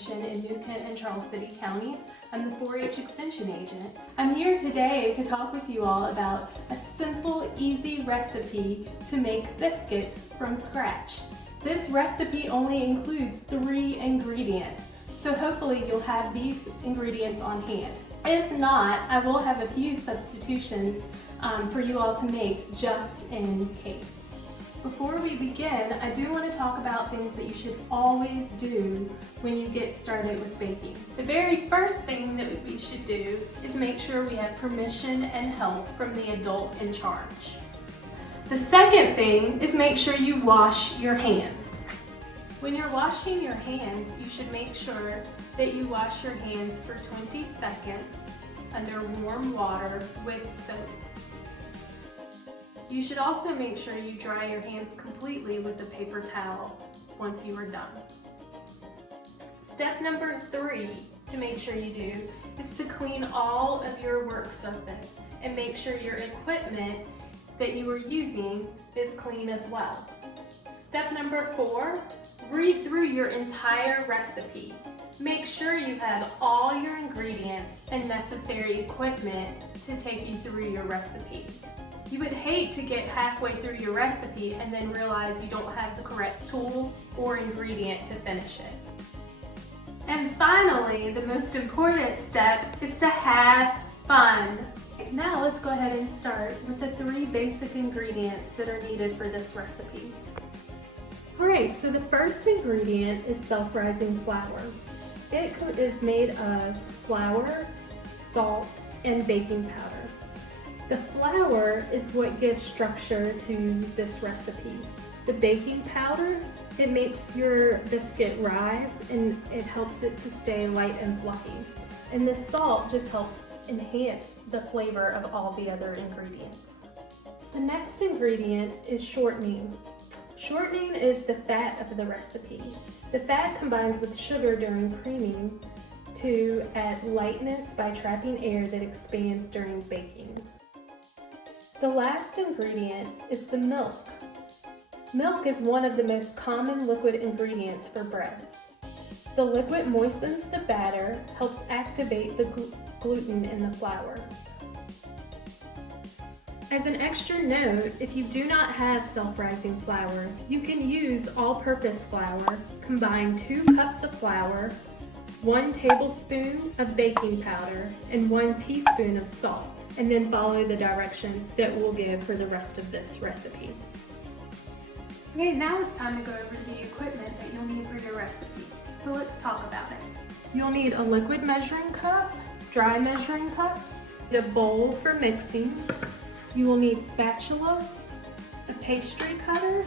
Extension in New Kent and Charles City counties. I'm the 4-H Extension agent. I'm here today to talk with you all about a simple, easy recipe to make biscuits from scratch. This recipe only includes 3 ingredients, so hopefully you'll have these ingredients on hand. If not, I will have a few substitutions for you all to make just in case. Before we begin, I do want to talk about things that you should always do when you get started with baking. The very first thing that we should do is make sure we have permission and help from the adult in charge. The second thing is make sure you wash your hands. When you're washing your hands, you should make sure that you wash your hands for 20 seconds under warm water with soap. You should also make sure you dry your hands completely with a paper towel once you are done. Step number 3 to make sure you do is to clean all of your work surface and make sure your equipment that you are using is clean as well. Step number 4, read through your entire recipe. Make sure you have all your ingredients and necessary equipment to take you through your recipe. You would hate to get halfway through your recipe and then realize you don't have the correct tool or ingredient to finish it. And finally, the most important step is to have fun. Now let's go ahead and start with the 3 basic ingredients that are needed for this recipe. Alright, so the first ingredient is self-rising flour. It is made of flour, salt, and baking powder. The flour is what gives structure to this recipe. The baking powder, it makes your biscuit rise and it helps it to stay light and fluffy. And the salt just helps enhance the flavor of all the other ingredients. The next ingredient is shortening. Shortening is the fat of the recipe. The fat combines with sugar during creaming to add lightness by trapping air that expands during baking. The last ingredient is the milk. Milk is one of the most common liquid ingredients for breads. The liquid moistens the batter, helps activate the gluten in the flour. As an extra note, if you do not have self-rising flour, you can use all-purpose flour. Combine 2 cups of flour, 1 tablespoon of baking powder, and 1 teaspoon of salt, and then follow the directions that we'll give for the rest of this recipe. Okay, now it's time to go over the equipment that you'll need for your recipe. So let's talk about it. You'll need a liquid measuring cup, dry measuring cups, a bowl for mixing. You will need spatulas, a pastry cutter,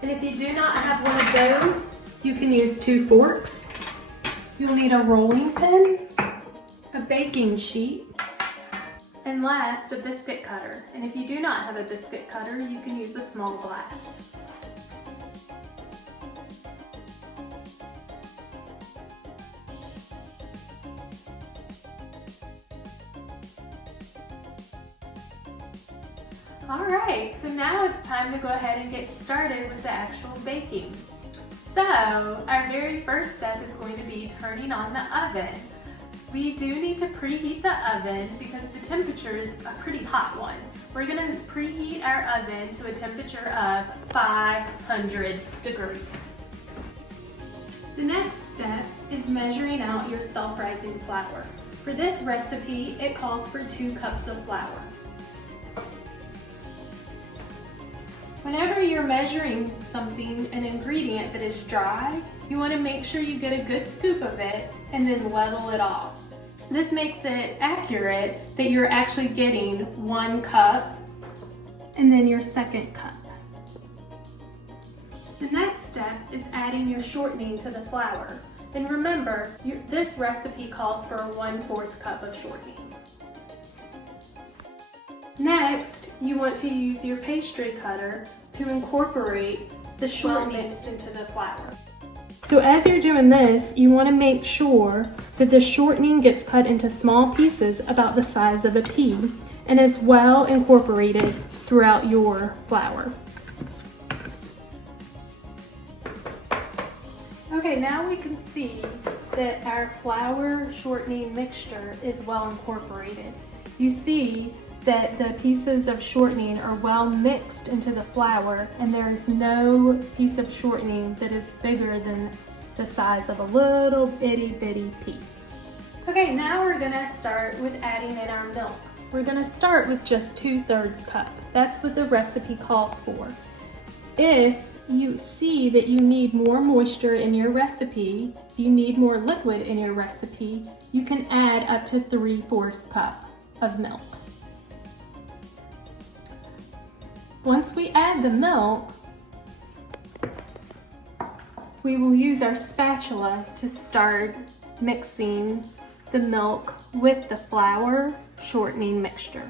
and if you do not have one of those, you can use 2 forks. You'll need a rolling pin, a baking sheet, and last, a biscuit cutter. And if you do not have a biscuit cutter, you can use a small glass. Alright, so now it's time to go ahead and get started with the actual baking. So, our very first step is going to be turning on the oven. We do need to preheat the oven because the temperature is a pretty hot one. We're going to preheat our oven to a temperature of 500 degrees. The next step is measuring out your self-rising flour. For this recipe, it calls for 2 cups of flour. Whenever you're measuring something, an ingredient that is dry, you want to make sure you get a good scoop of it and then level it off. This makes it accurate that you're actually getting 1 cup and then your 2nd cup. The next step is adding your shortening to the flour. And remember, this recipe calls for a 1/4 cup of shortening. Next, you want to use your pastry cutter to incorporate the shortening mixed into the flour. So as you're doing this, you want to make sure that the shortening gets cut into small pieces about the size of a pea and is well incorporated throughout your flour. Okay, now we can see that our flour shortening mixture is well incorporated. You see that the pieces of shortening are well mixed into the flour, and there is no piece of shortening that is bigger than the size of a little itty bitty pea. Okay, now we're gonna start with adding in our milk. We're gonna start with just 2/3 cup. That's what the recipe calls for. If you see that you need more moisture in your recipe, if you need more liquid in your recipe, you can add up to 3/4 cup of milk. Once we add the milk, we will use our spatula to start mixing the milk with the flour shortening mixture.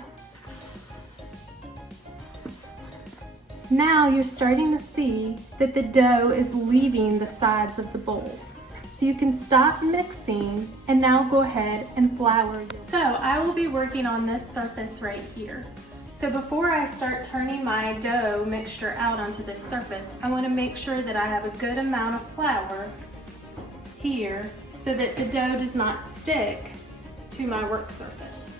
Now you're starting to see that the dough is leaving the sides of the bowl. So you can stop mixing and now go ahead and flour. So I will be working on this surface right here. So before I start turning my dough mixture out onto this surface, I want to make sure that I have a good amount of flour here so that the dough does not stick to my work surface.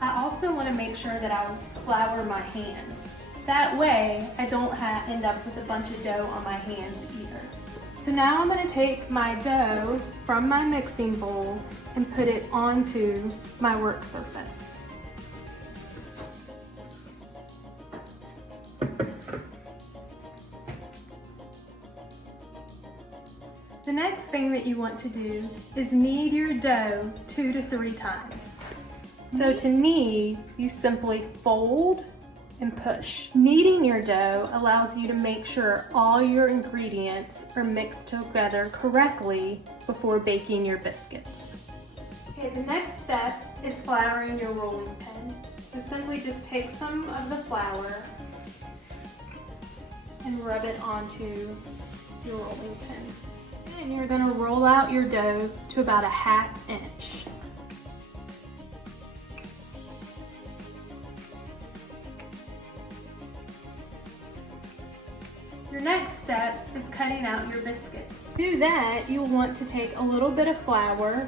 I also want to make sure that I flour my hands. That way I don't end up with a bunch of dough on my hands either. So now I'm going to take my dough from my mixing bowl and put it onto my work surface. The next thing that you want to do is knead your dough 2 to 3 times. So to knead, you simply fold and push. Kneading your dough allows you to make sure all your ingredients are mixed together correctly before baking your biscuits. Okay, the next step is flouring your rolling pin. So simply just take some of the flour and rub it onto your rolling pin. And you're going to roll out your dough to about 1/2 inch. Your next step is cutting out your biscuits. To do that, you'll want to take a little bit of flour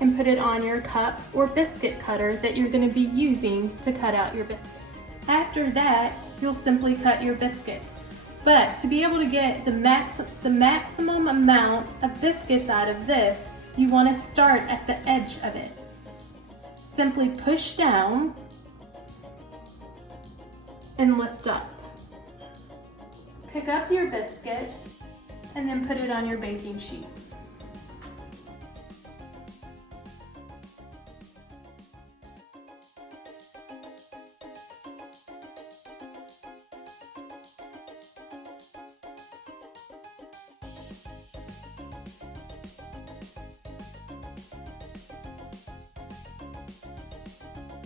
and put it on your cup or biscuit cutter that you're going to be using to cut out your biscuits. After that, you'll simply cut your biscuits. But to be able to get the maximum amount of biscuits out of this, you want to start at the edge of it. Simply push down and lift up. Pick up your biscuit and then put it on your baking sheet.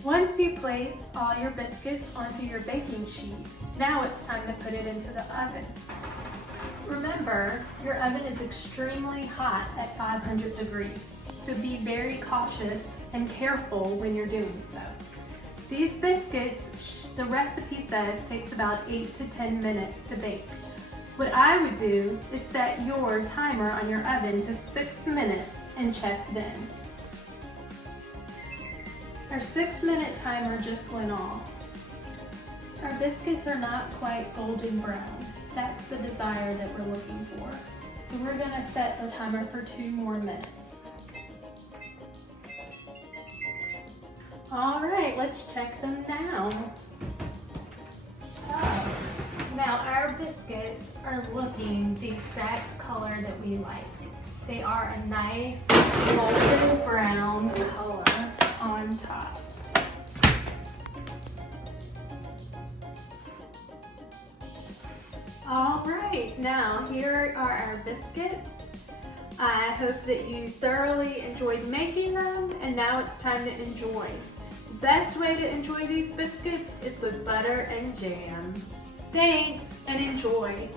Once you place all your biscuits onto your baking sheet, now it's time to put it into the oven. Remember, your oven is extremely hot at 500 degrees, so be very cautious and careful when you're doing so. These biscuits, the recipe says, takes about 8 to 10 minutes to bake. What I would do is set your timer on your oven to 6 minutes and check then. Our 6-minute timer just went off. Our biscuits are not quite golden brown. That's the desire that we're looking for. So we're going to set the timer for 2 more minutes. All right, let's check them now. Now our biscuits are looking the exact color that we like. They are a nice golden brown color on top. All right, now here are our biscuits. I hope that you thoroughly enjoyed making them, and now it's time to enjoy. The best way to enjoy these biscuits is with butter and jam. Thanks, and enjoy.